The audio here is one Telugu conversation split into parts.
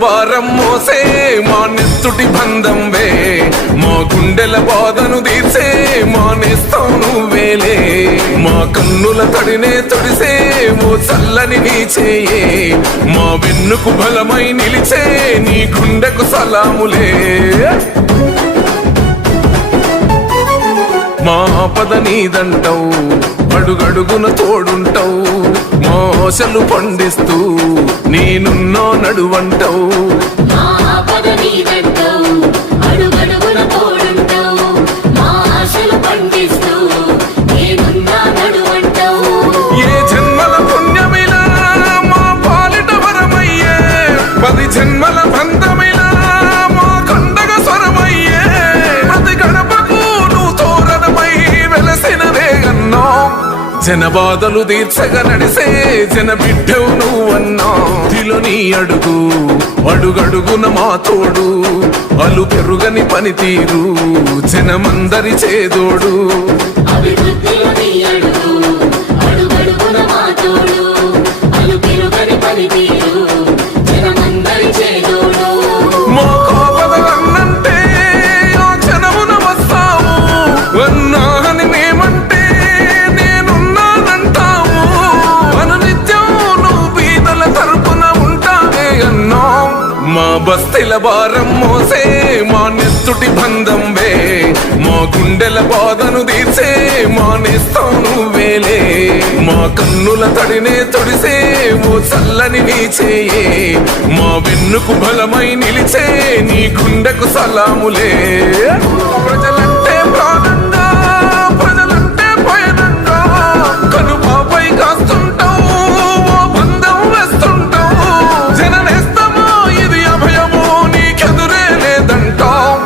భారం మోసే మా నెత్తుటి బంధంవే మా గుండెల బాధను తీర్చే మా నేస్తం నువ్వేలే మా కన్నుల తడినే తొడిసే ఓ చల్లని నీ చేయే మా వెన్నుకు బలమై నిలిచే నీ గుండెకు సలాములే మా ఆపద నీదంటావు అడుగడుగున తోడుంటావు మా ఆశలు పండిస్తూ నేనున్నో నడువంటావు ఏ జన్మల పుణ్యమిలా మా పాలిట వరమయ్యే 10 జన్మల బంధమిలా మా కండగ స్వరమయ్యే ప్రతి గడపకు నువ్వు తోరణమై వెలసినదే అన్నో జనబాధలు తీర్చగా నడిసే జన బిడ్డవు నువ్వన్నా తిలో నీ అడుగు అడుగడుగున మా తోడు అలు పెరుగని పనితీరు జనమందరి చేదోడు మా కాపదన్నంటే ఆ జనమున వస్తావు అన్నాని మేమంటే నేనున్నానంటావు అనునిత్యం నువ్వు బీదల తరపున ఉంటావే అన్నా మా బస్తీల భారం మోసే మా నెత్తుటి బంధంవే మా గుండెల బాధను తీర్చే మా నేస్తం నువ్వేలే మా కన్నుల తడినే తొడిసే ఓ చల్లని నీ చేయే మా వెన్నుకు బలమై నిలిచే నీ గుండెకు సలాములే ప్రజలంటే ప్రాణంగా ప్రజలంటే పయనంగా కనుపాపై కాస్తుంటావు ఓ బంధం వేస్తుంటావు జననేస్తమో ఇది అభయమో నీకెదురే లేదంటావు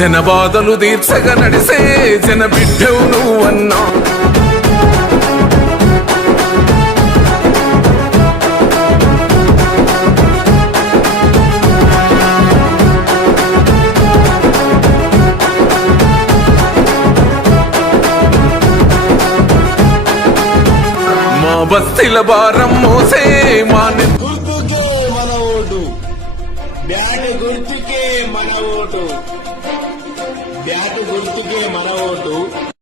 జనబాధలు తీర్చగా నడిసే జన బిడ్డవు నువ్వన్నా బస్తీల భారం మోసే మా